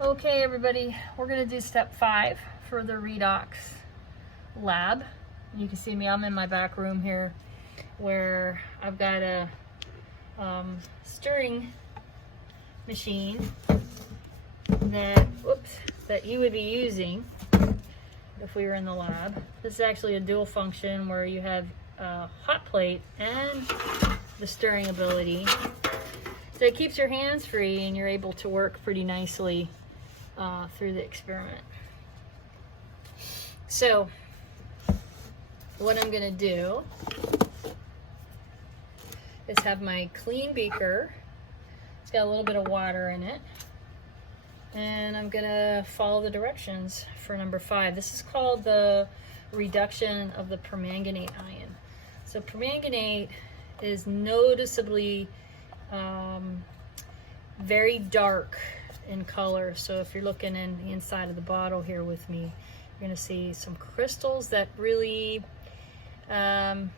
Okay, everybody, we're gonna do step 5 for the Redox lab. You can see me, I'm in my back room here where I've got a stirring machine that you would be using if we were in the lab. This is actually a dual function where you have a hot plate and the stirring ability. So it keeps your hands free and you're able to work pretty nicely through the experiment. So what I'm gonna do is have my clean beaker. It's got a little bit of water in it. And I'm gonna follow the directions for number 5. This is called the reduction of the permanganate ion. So permanganate is noticeably very dark in color. So if you're looking in the inside of the bottle here with me, you're gonna see some crystals that really, they're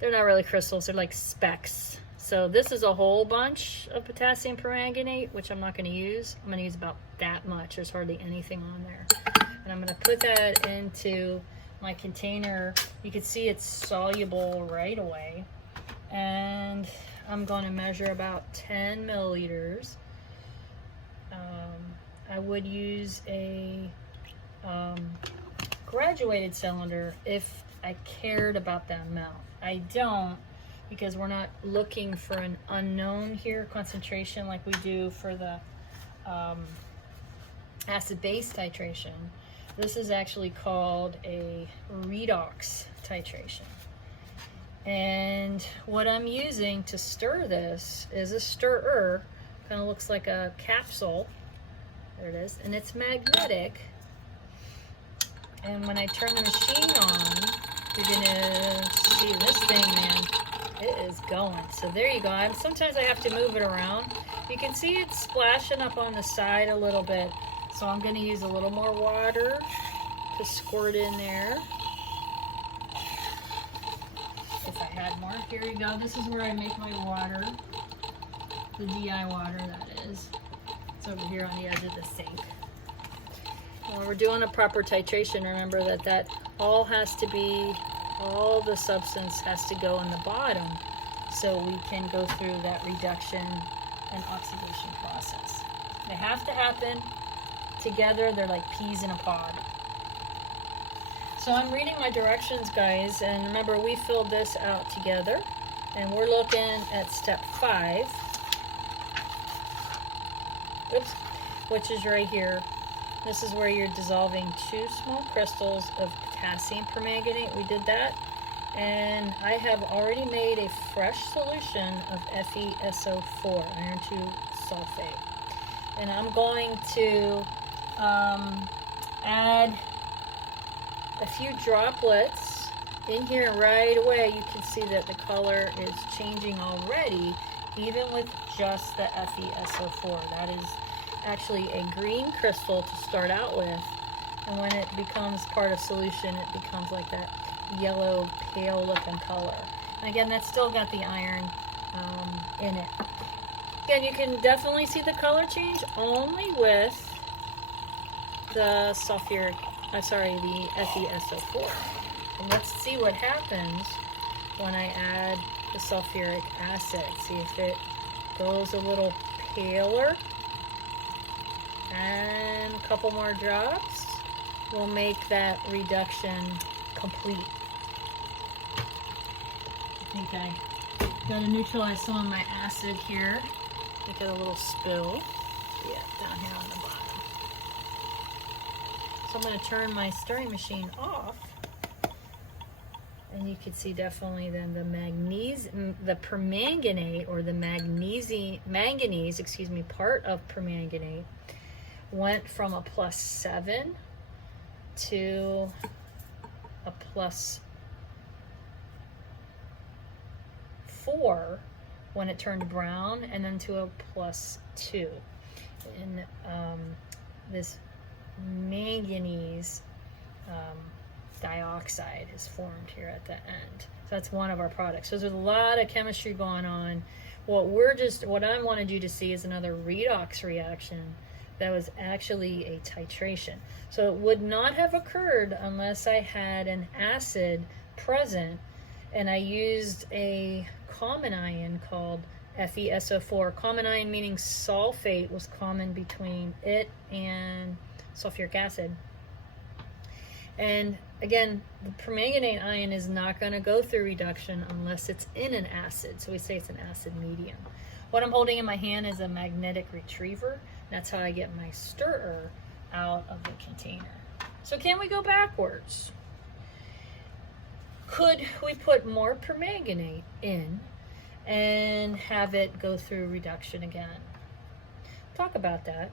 not really crystals, they're like specks. So this is a whole bunch of potassium permanganate, which I'm not gonna use. I'm gonna use about that much. There's hardly anything on there. And I'm gonna put that into my container. You can see it's soluble right away. And I'm gonna measure about 10 milliliters. I would use a graduated cylinder if I cared about that amount. I don't, because we're not looking for an unknown here concentration like we do for the acid-base titration. This is actually called a redox titration. And what I'm using to stir this is a stirrer. Kind of looks like a capsule. There it is. And it's magnetic. And when I turn the machine on, you're gonna see this thing, man. It is going. So there you go. Sometimes I have to move it around. You can see it's splashing up on the side a little bit. So I'm gonna use a little more water to squirt in there. If I had more. Here you go. This is where I make my water. The DI water, that is. It's over here on the edge of the sink. When we're doing a proper titration, remember that all the substance has to go in the bottom so we can go through that reduction and oxidation process. They have to happen together. They're like peas in a pod. So I'm reading my directions, guys, and remember we filled this out together, and we're looking at step 5, which is right here. This is where you're dissolving 2 small crystals of potassium permanganate. We did that, and I have already made a fresh solution of FeSO4, iron 2 sulfate, and I'm going to add a few droplets in here right away. You can see that the color is changing already, even with just the FeSO4. That is actually a green crystal to start out with, and when it becomes part of solution, it becomes like that yellow, pale looking color. And again, that's still got the iron in it. Again, you can definitely see the color change only with the the FeSO4. And let's see what happens when I add the sulfuric acid. See if it goes a little paler. And a couple more drops will make that reduction complete. I think I got to neutralize some of my acid here. I got a little spill. Yeah, down here on the bottom. So I'm going to turn my stirring machine off, and you can see definitely then the permanganate, or the manganese, part of permanganate went from a +7 to a +4 when it turned brown, and then to a +2. And this manganese dioxide is formed here at the end. So that's one of our products. So there's a lot of chemistry going on. What I wanted you to see is another redox reaction That was actually a titration. So it would not have occurred unless I had an acid present and I used a common ion called FeSO4. Common ion meaning sulfate was common between it and sulfuric acid. And again, the permanganate ion is not going to go through reduction unless it's in an acid. So we say it's an acid medium. What I'm holding in my hand is a magnetic retriever. That's how I get my stirrer out of the container. So can we go backwards? Could we put more permanganate in and have it go through reduction again? Talk about that.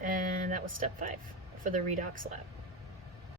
And that was step 5 for the redox lab.